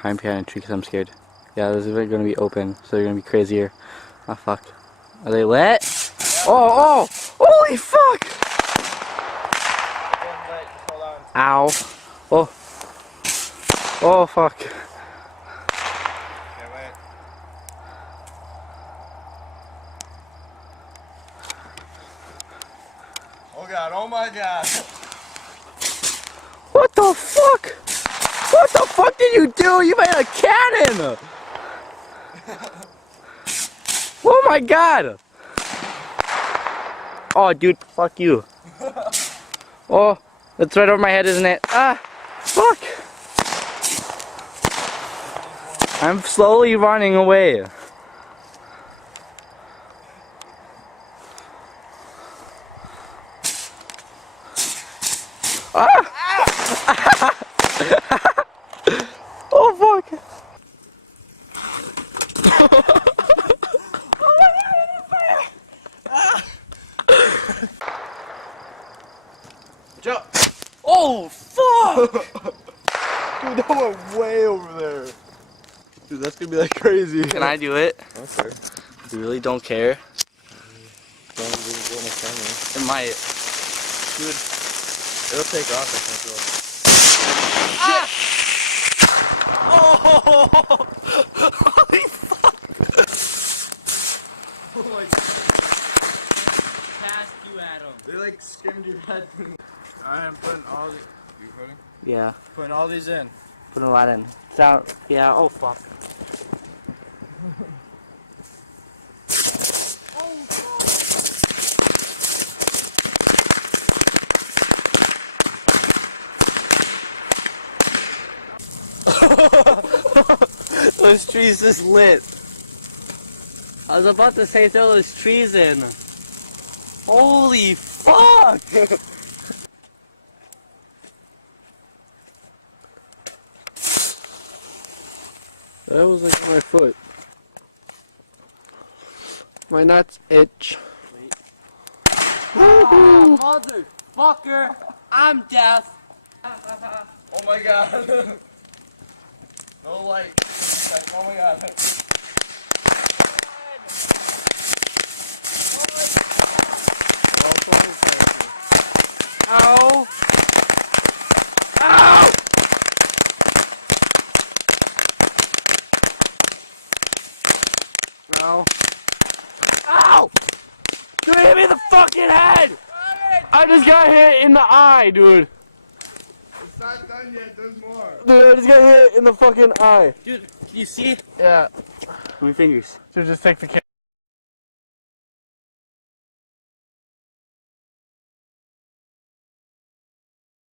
hiding behind a tree because I'm scared. Yeah, this is gonna be open, so they're gonna be crazier. Oh fuck. Are they lit? Oh! Holy fuck! Ow. Oh. Oh fuck. Oh god, oh my god. What the fuck? What the fuck did you do? You made a cannon! Oh my god! Oh dude, fuck you. Oh, that's right over my head, isn't it? Ah, fuck! I'm slowly running away. Ah! Oh fuck! Jump! Oh fuck! Dude, that went way over there. Dude, that's gonna be like crazy. Can I do it? Okay. You really don't care? Don't really go on the camera. It might. Dude, it'll take off, I think. Ah! Oh! Holy fuck! Oh my Past you, Adam. They like skimmed your head. I'm putting all these. You recording? Yeah, Putting all these in. put a lot in. Sound. Yeah. Oh fuck. Those trees just lit. I was about to say throw those trees in. Holy fuck! That was like on my foot. My nuts itch. Motherfucker! I'm deaf. Oh my god. No light. Oh my god. Ow! Ow! No. Ow! You hit me in the fucking head! I just got hit in the eye, dude. It's not done yet, there's more. Dude, I just got hit in the fucking eye. Dude, can you see? Yeah. My fingers. So just take the camera.